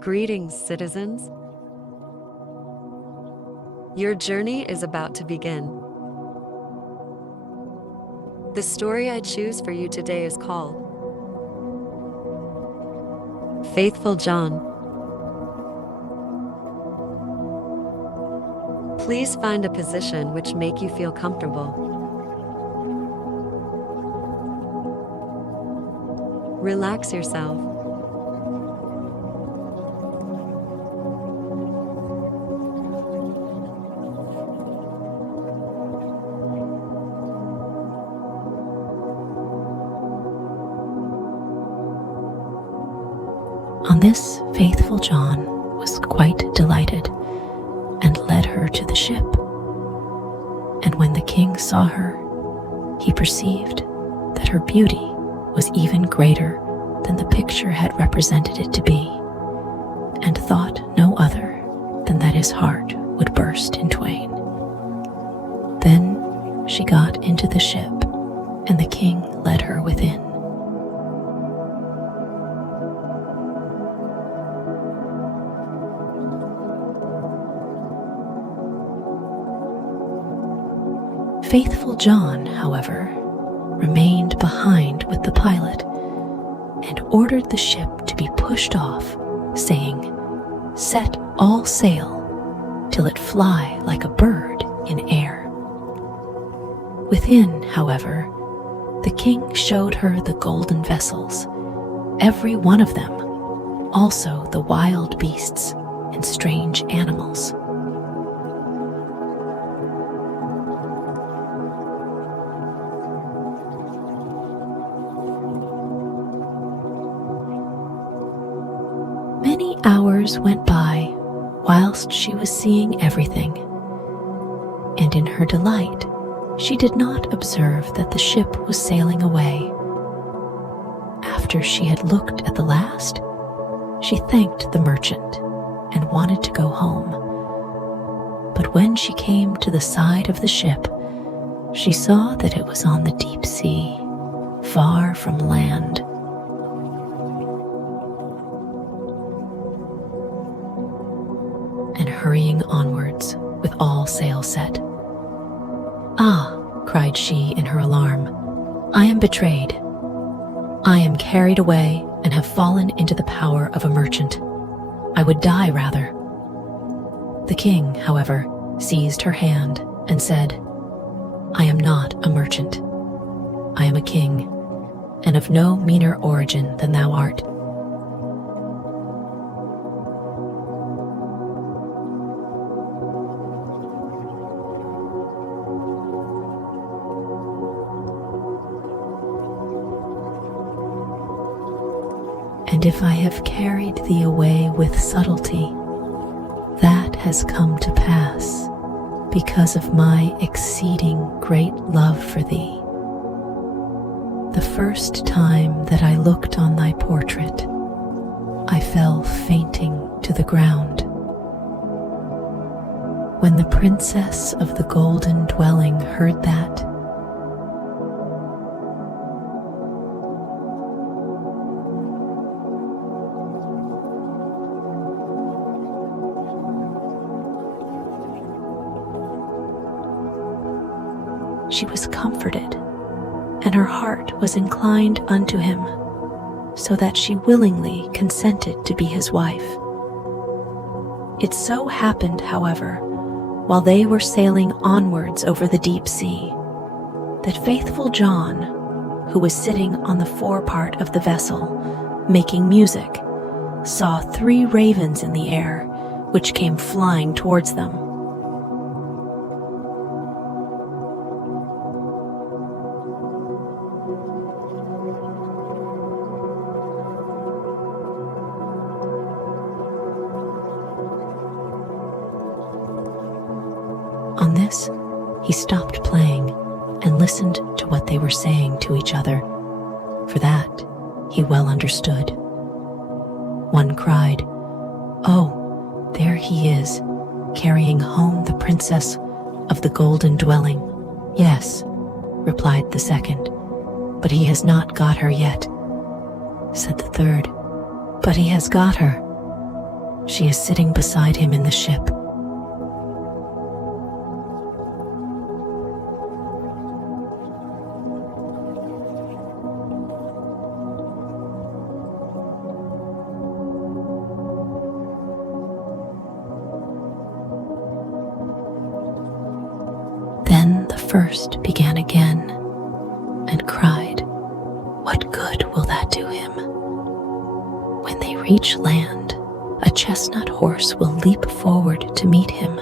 Greetings, citizens. Your journey is about to begin. The story I choose for you today is called Faithful John. Please find a position which make you feel comfortable. Relax yourself. On this, faithful John was quite delighted and led her to the ship. And when the king saw her, he perceived that her beauty was even greater than the picture had represented it to be, and thought no other than that his heart would burst in twain. Then she got into the ship, and the king led her within. Faithful John, however, remained behind with the pilot and ordered the ship to be pushed off, saying, "Set all sail till it fly like a bird in air." Within, however, the king showed her the golden vessels, every one of them, also the wild beasts and strange animals. Many hours went by whilst she was seeing everything, and in her delight she did not observe that the ship was sailing away. After she had looked at the last, she thanked the merchant and wanted to go home. But when she came to the side of the ship, she saw that it was on the deep sea, far from land. And hurrying onwards with all sail set. "Ah," cried she in her alarm, "I am betrayed. I am carried away and have fallen into the power of a merchant. I would die rather." The king, however, seized her hand and said, "I am not a merchant. I am a king, and of no meaner origin than thou art. And if I have carried thee away with subtlety, that has come to pass because of my exceeding great love for thee. The first time that I looked on thy portrait, I fell fainting to the ground. When the princess of the golden dwelling heard that, she was comforted, and her heart was inclined unto him, so that she willingly consented to be his wife. It so happened, however, while they were sailing onwards over the deep sea, that faithful John, who was sitting on the forepart of the vessel, making music, saw 3 ravens in the air, which came flying towards them. On this, he stopped playing and listened to what they were saying to each other, for that he well understood. One cried, "Oh, there he is, carrying home the princess of the golden dwelling." "Yes," replied the second, "but he has not got her yet." Said the third, "But he has got her." She is sitting beside him in the ship. Then the first began again and cried, "What good will that do him?" When they reach land, a chestnut horse will leap forward to meet him,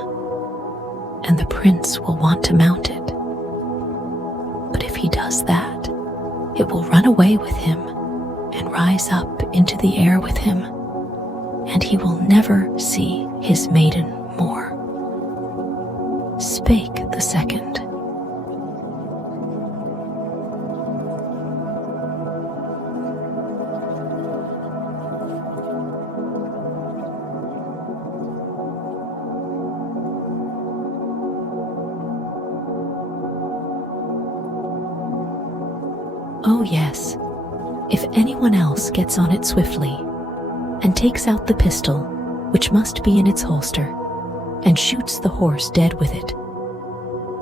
and the prince will want to mount it. But if he does that, it will run away with him and rise up into the air with him, and he will never see his maiden more. Spake the second. Oh yes, if anyone else gets on it swiftly and takes out the pistol, which must be in its holster, and shoots the horse dead with it,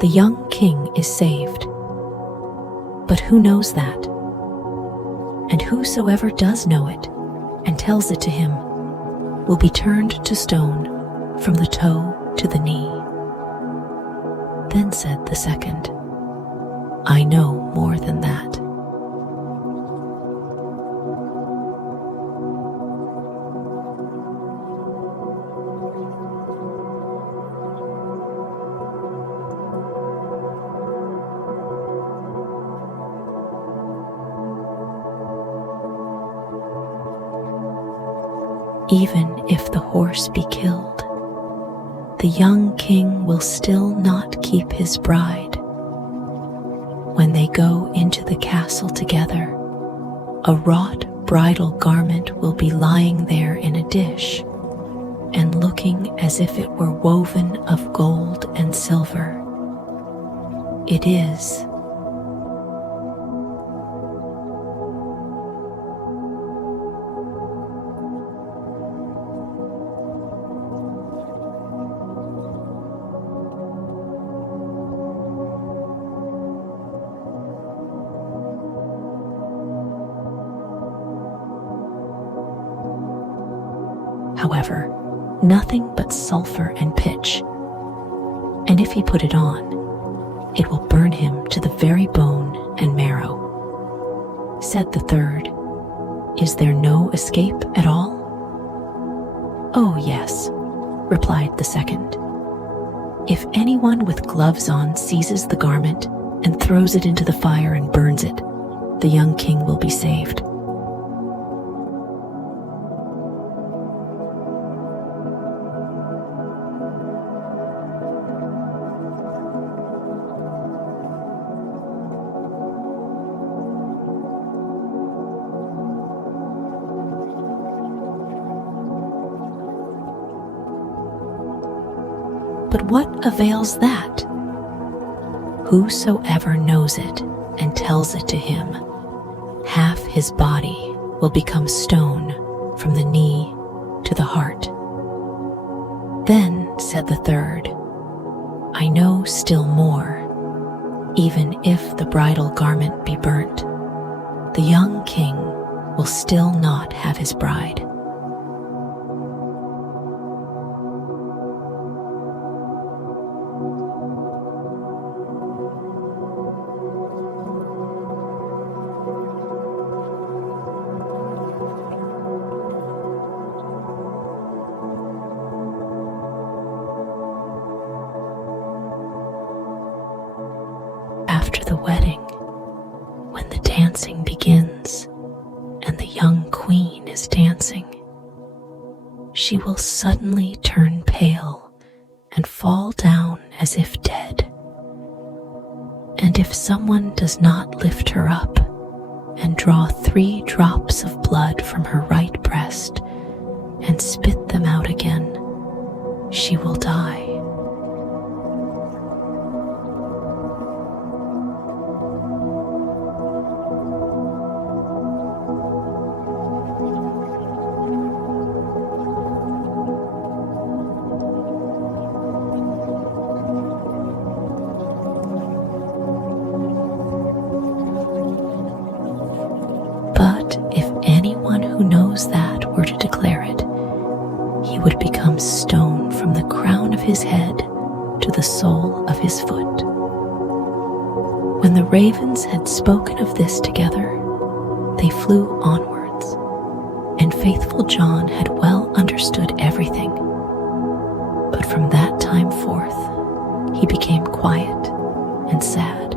the young king is saved. But who knows that? And whosoever does know it and tells it to him will be turned to stone from the toe to the knee. Then said the second, I know more than that. Even if the horse be killed, the young king will still not keep his bride. When they go into the castle together, a wrought bridal garment will be lying there in a dish, and looking as if it were woven of gold and silver. It is. However, nothing but sulfur and pitch, and if he put it on, it will burn him to the very bone and marrow. Said the third, Is there no escape at all? Oh yes, replied the second. If anyone with gloves on seizes the garment and throws it into the fire and burns it, the young king will be saved. But what avails that? Whosoever knows it and tells it to him, half his body will become stone from the knee to the heart. Then said the third, I know still more. Even if the bridal garment be burnt, the young king will still not have his bride. After the wedding, when the dancing begins and the young queen is dancing, she will suddenly turn pale and fall down as if dead. And if someone does not lift her up and draw 3 drops of blood from her right breast and spit them out again, she will die. his head to the sole of his foot. When the ravens had spoken of this together, they flew onwards, and faithful John had well understood everything. But from that time forth, he became quiet and sad.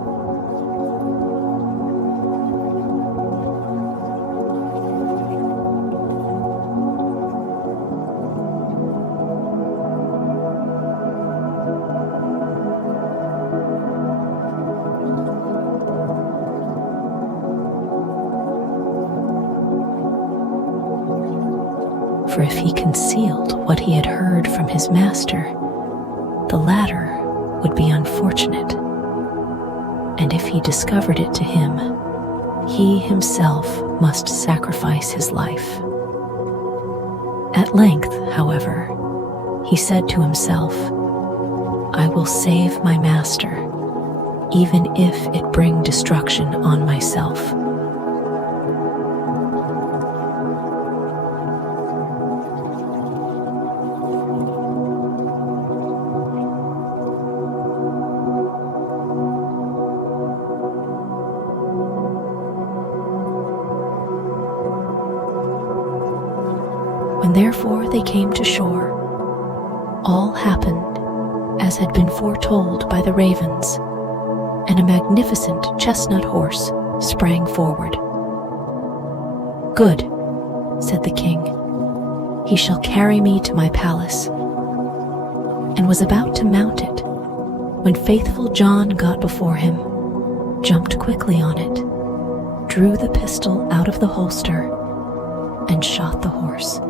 For if he concealed what he had heard from his master, the latter would be unfortunate. And if he discovered it to him, he himself must sacrifice his life. At length, however, he said to himself, I will save my master, even if it bring destruction on myself. When therefore they came to shore, all happened as had been foretold by the ravens, and a magnificent chestnut horse sprang forward. Good, said the king, he shall carry me to my palace, and was about to mount it, when faithful John got before him, jumped quickly on it, drew the pistol out of the holster, and shot the horse.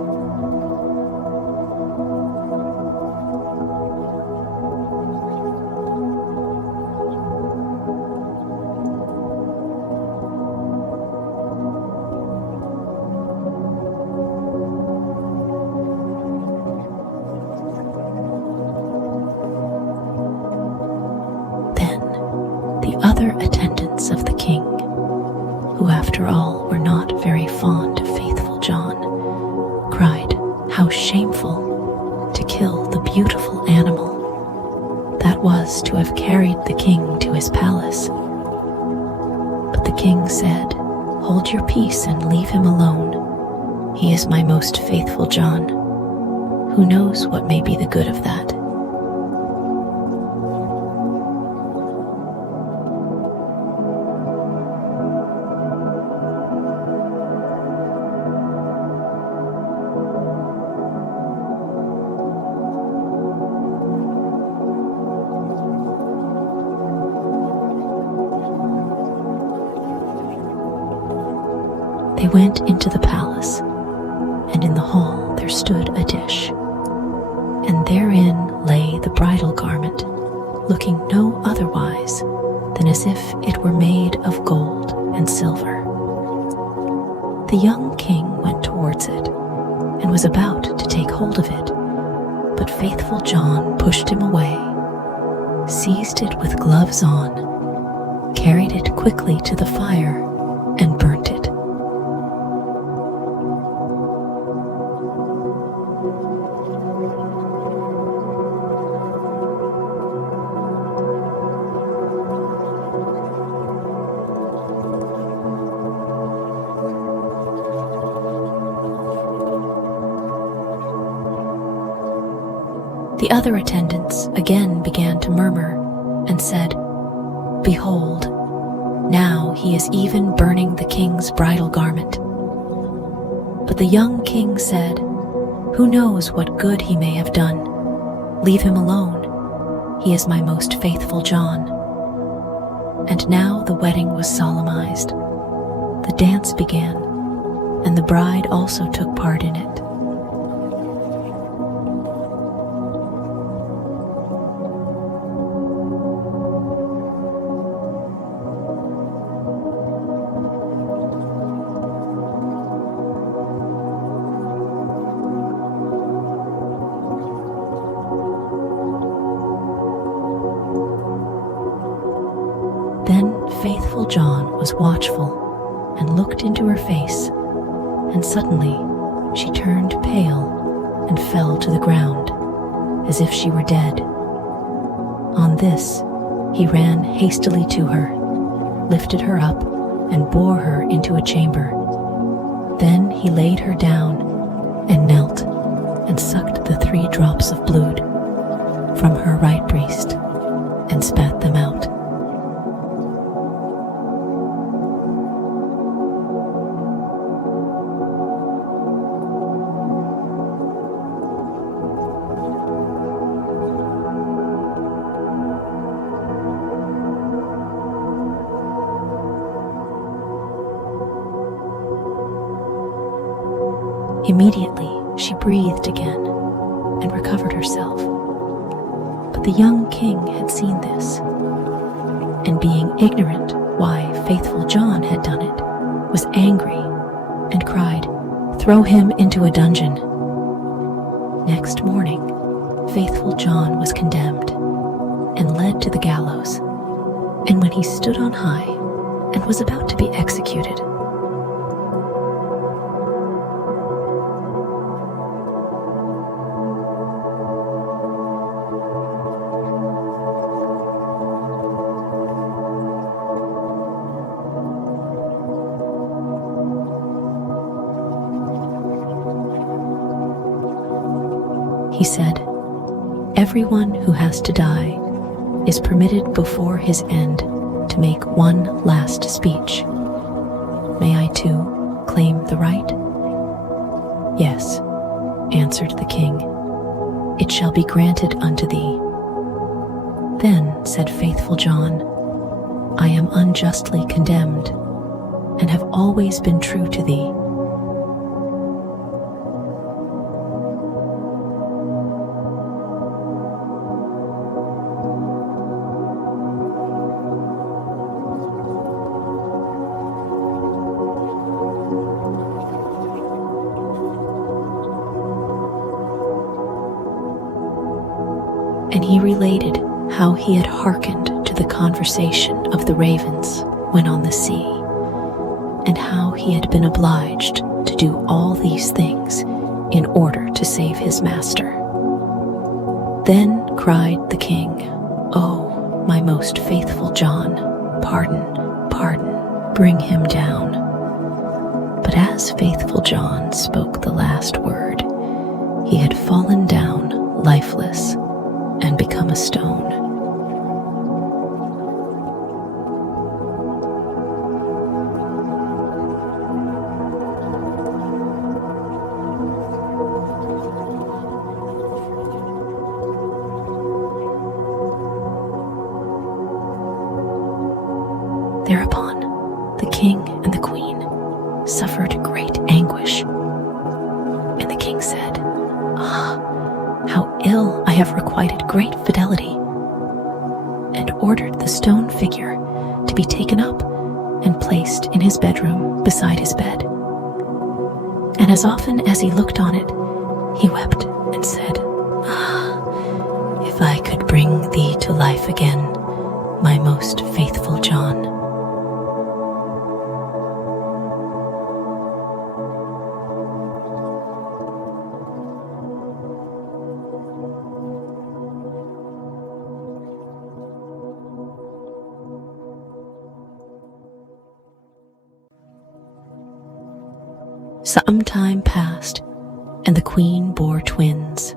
The other attendants of the king, who after all were not very fond of faithful John, cried, How shameful to kill the beautiful animal that was to have carried the king to his palace. But the king said, Hold your peace and leave him alone. He is my most faithful John. Who knows what may be the good of that? They went into the palace, and in the hall there stood a dish, and therein lay the bridal garment, looking no otherwise than as if it were made of gold and silver. The young king went towards it, and was about to take hold of it, but faithful John pushed him away, seized it with gloves on, carried it quickly to the fire, and burnt it. The other attendants again began to murmur, and said, Behold, now he is even burning the king's bridal garment. But the young king said, Who knows what good he may have done? Leave him alone. He is my most faithful John. And now the wedding was solemnized. The dance began, and the bride also took part in it. Then faithful John was watchful and looked into her face, and suddenly she turned pale and fell to the ground, as if she were dead. On this, he ran hastily to her, lifted her up, and bore her into a chamber. Then he laid her down and knelt and sucked the 3 drops of blood from her right breast and spat them out. Immediately she breathed again and recovered herself. But the young king had seen this, and being ignorant why faithful John had done it, was angry and cried, "Throw him into a dungeon." Next morning, faithful John was condemned and led to the gallows, and when he stood on high and was about to be executed, he said, "Everyone who has to die is permitted before his end to make one last speech. May I too claim the right?" "Yes," answered the king, "it shall be granted unto thee." Then said faithful John, "I am unjustly condemned, and have always been true to thee. And he related how he had hearkened to the conversation of the ravens when on the sea, and how he had been obliged to do all these things in order to save his master. Then cried the king, "Oh, my most faithful John, pardon, pardon, bring him down." But as faithful John spoke the last word, he had fallen down lifeless and become a stone. Thereupon the king and the queen suffered great anguish. And the king said, "Ah, how ill I have requited great fidelity," and ordered the stone figure to be taken up and placed in his bedroom beside his bed. And as often as he looked on it, he wept and said, "Ah, if I could bring thee to life again, my most faithful John." Some time passed, and the queen bore twins,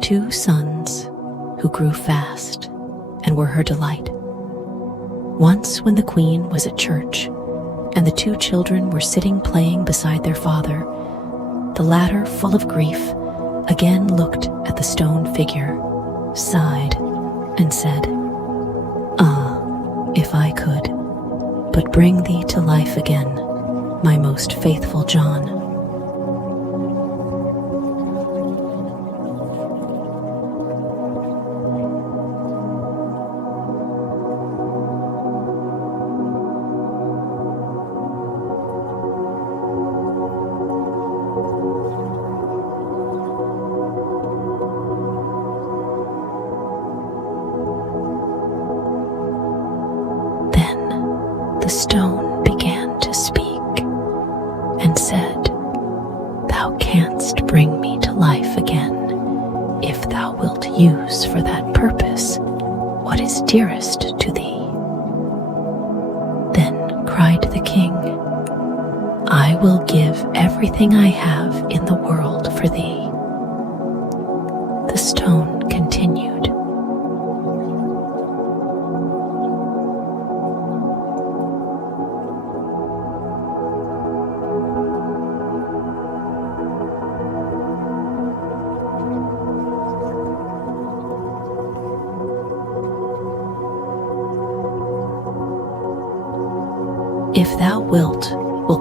2 sons who grew fast and were her delight. Once when the queen was at church, and the 2 children were sitting playing beside their father, the latter, full of grief, again looked at the stone figure, sighed, and said, "Ah, if I could but bring thee to life again, my most faithful John." Then the stone began to speak and said, "Thou canst bring me to life again, if thou wilt use for that purpose what is dearest to thee." Then cried the king, "I will give everything I have in the world for thee." The stone continued, "If thou will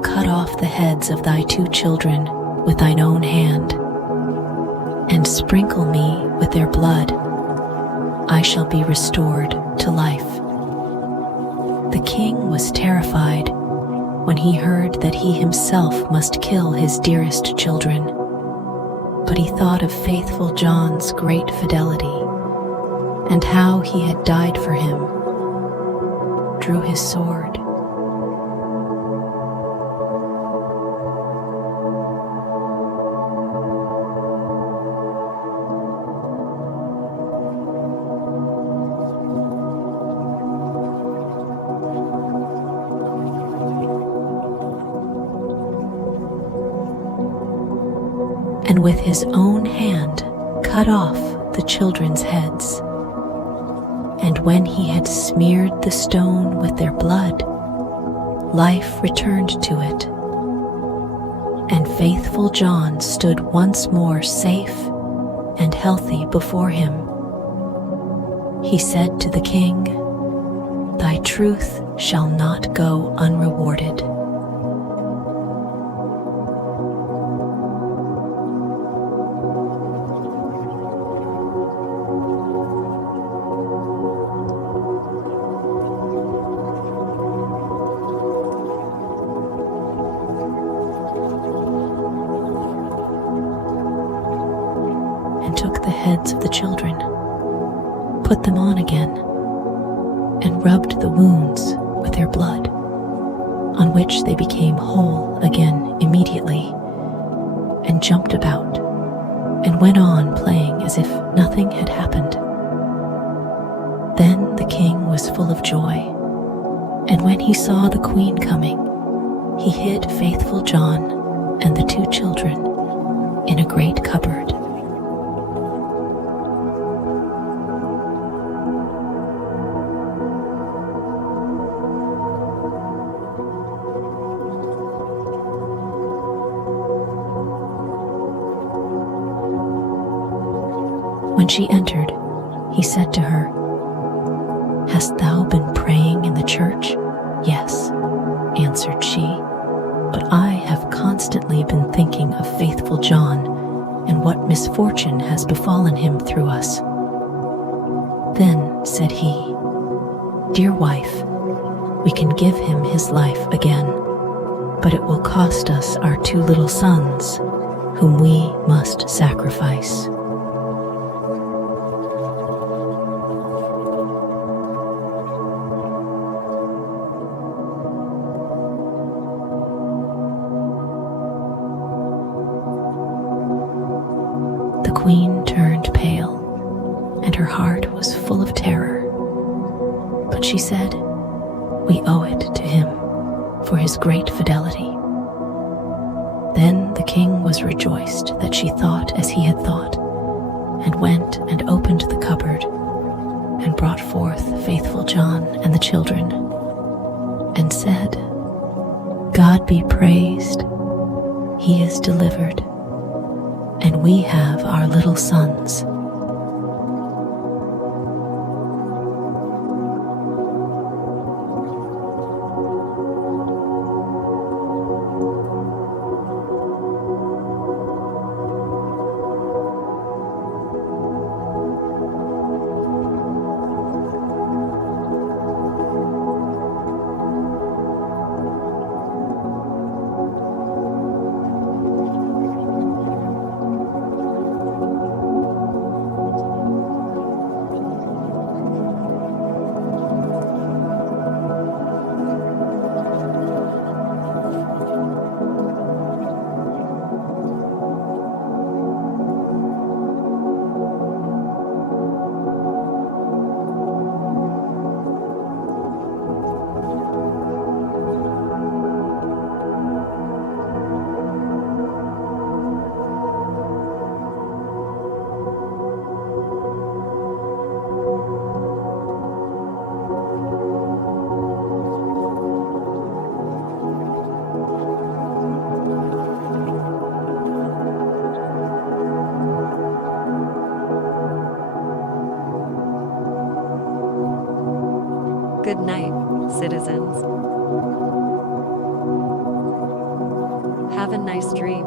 cut off the heads of thy 2 children with thine own hand, and sprinkle me with their blood, I shall be restored to life." The king was terrified when he heard that he himself must kill his dearest children, but he thought of faithful John's great fidelity and how he had died for him, drew his sword, and with his own hand cut off the children's heads. And when he had smeared the stone with their blood, life returned to it, and faithful John stood once more safe and healthy before him. He said to the king, "Thy truth shall not go unrewarded." And took the heads of the children, put them on again, and rubbed the wounds with their blood, on which they became whole again immediately, and jumped about, and went on playing as if nothing had happened. Then the king was full of joy, and when he saw the queen coming, he hid faithful John and the 2 children in a great cupboard. When she entered, he said to her, "Hast thou been praying in the church?" "Yes," answered she, "but I have constantly been thinking of faithful John and what misfortune has befallen him through us." Then said he, "Dear wife, we can give him his life again, but it will cost us our 2 little sons, whom we must sacrifice." The queen turned pale, and her heart was full of terror. But she said, "We owe it to him for his great fidelity." Then the king was rejoiced that she thought as he had thought, and went and opened the cupboard, and brought forth faithful John and the children, and said, "God be praised, he is delivered, and we have our little sons." Good night, citizens. Have a nice dream.